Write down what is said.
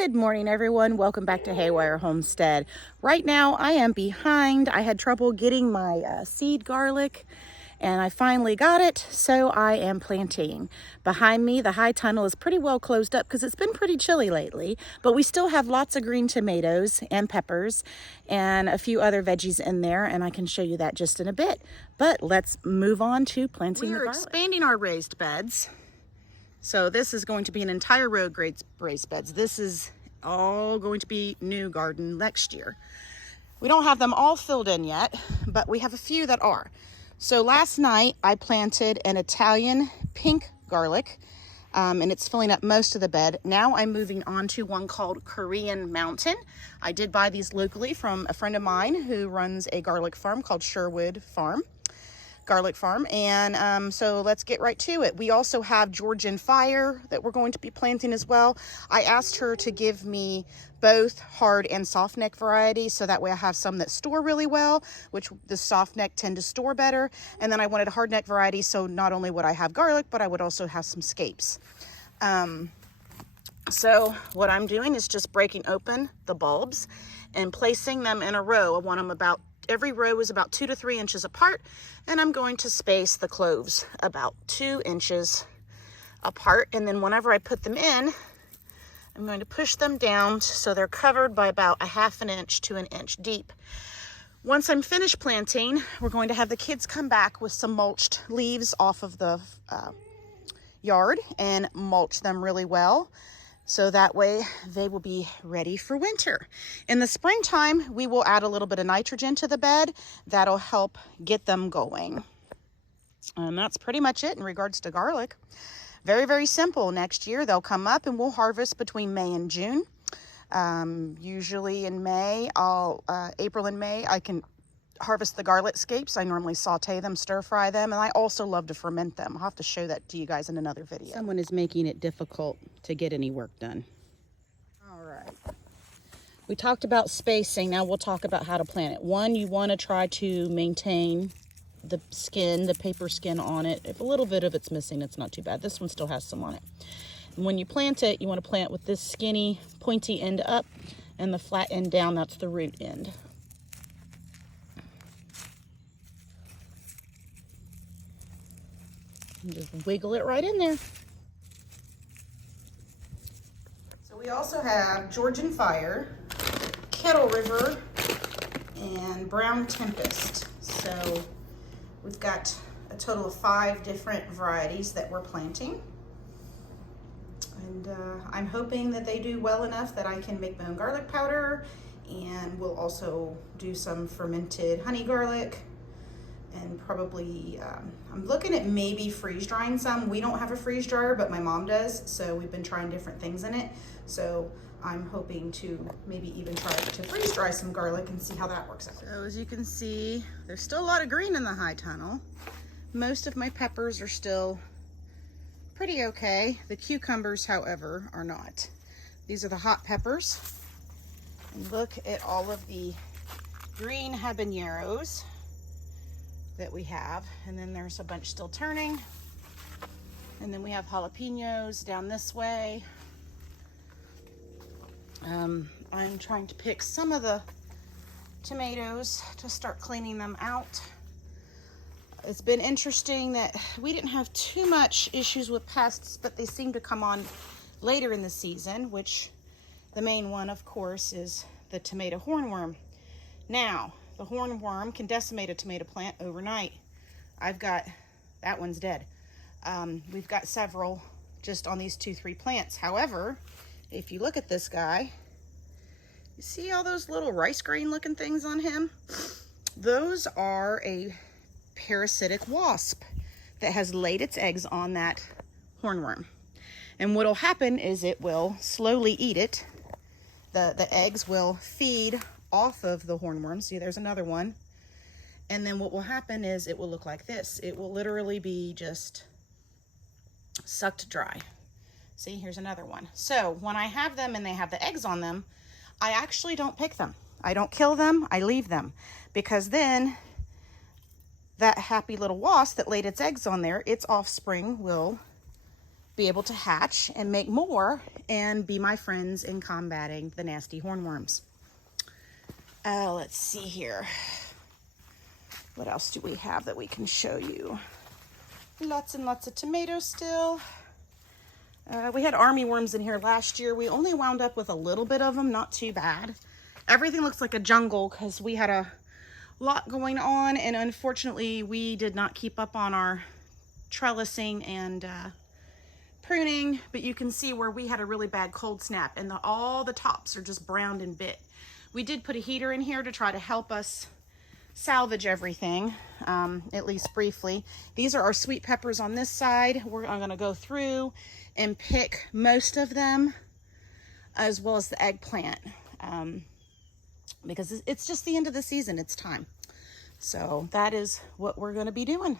Good morning, everyone. Welcome back to Haywire Homestead. Right now, I am behind. I had trouble getting my seed garlic, and I finally got it, so I am planting. Behind me, the high tunnel is pretty well closed up because it's been pretty chilly lately, but we still have lots of green tomatoes and peppers and a few other veggies in there, and I can show you that just in a bit. But let's move on to planting the garlic. We're expanding our raised beds. So this is going to be an entire row raised beds. This is all going to be new garden next year. We don't have them all filled in yet, but we have a few that are. So last night I planted an Italian pink garlic, and it's filling up most of the bed. Now I'm moving on to one called Korean Mountain. I did buy these locally from a friend of mine who runs a garlic farm called Sherwood Garlic Farm. And so let's get right to it. We also have Georgian Fire that we're going to be planting as well. I asked her to give me both hard and soft neck varieties, so that way I have some that store really well, which the soft neck tend to store better. And then I wanted a hard neck variety, so not only would I have garlic, but I would also have some scapes. So what I'm doing is just breaking open the bulbs and placing them in a row. I want them every row is about 2 to 3 inches apart, and I'm going to space the cloves about 2 inches apart. And then whenever I put them in, I'm going to push them down so they're covered by about a ½ inch to 1 inch deep. Once I'm finished planting, we're going to have the kids come back with some mulched leaves off of the yard and mulch them really well, so that way they will be ready for winter. In the springtime, we will add a little bit of nitrogen to the bed. That'll help get them going. And that's pretty much it in regards to garlic. Very, very simple. Next year, they'll come up and we'll harvest between May and June. Usually in May, April and May, I can harvest the garlic scapes. I normally saute them, stir fry them, and I also love to ferment them. I'll have to show that to you guys in another video. Someone is making it difficult to get any work done. All right. We talked about spacing. Now we'll talk about how to plant it. One, you want to try to maintain the skin, the paper skin on it. If a little bit of it's missing, it's not too bad. This one still has some on it. And when you plant it, you want to plant with this skinny, pointy end up and the flat end down. That's the root end. And just wiggle it right in there. So we also have Georgian Fire, Kettle River, and Brown Tempest. So we've got a total of 5 different varieties that we're planting. And I'm hoping that they do well enough that I can make my own garlic powder, and we'll also do some fermented honey garlic. And probably, I'm looking at maybe freeze drying some. We don't have a freeze dryer, but my mom does. So we've been trying different things in it. So I'm hoping to maybe even try to freeze dry some garlic and see how that works out. So as you can see, there's still a lot of green in the high tunnel. Most of my peppers are still pretty okay. The cucumbers, however, are not. These are the hot peppers. And look at all of the green habaneros that we have, and then there's a bunch still turning, and then we have jalapenos down this way. I'm trying to pick some of the tomatoes to start cleaning them out. It's been interesting that we didn't have too much issues with pests, but they seem to come on later in the season, which the main one, of course, is the tomato hornworm. Now, the hornworm can decimate a tomato plant overnight. That one's dead. We've got several just on these 2-3 plants. However, if you look at this guy, you see all those little rice grain looking things on him? Those are a parasitic wasp that has laid its eggs on that hornworm. And what'll happen is it will slowly eat it. The eggs will feed off of the hornworm. See, there's another one. And then what will happen is it will look like this. It will literally be just sucked dry. See, here's another one. So when I have them and they have the eggs on them, I actually don't pick them. I don't kill them, I leave them, because then that happy little wasp that laid its eggs on there, its offspring will be able to hatch and make more and be my friends in combating the nasty hornworms. Let's see here. What else do we have that we can show you? Lots and lots of tomatoes still. We had army worms in here last year. We only wound up with a little bit of them, not too bad. Everything looks like a jungle because we had a lot going on, and unfortunately we did not keep up on our trellising and pruning, but you can see where we had a really bad cold snap and all the tops are just browned and bit. We did put a heater in here to try to help us salvage everything, at least briefly. These are our sweet peppers on this side. I'm going to go through and pick most of them, as well as the eggplant, because it's just the end of the season. It's time. So that is what we're going to be doing.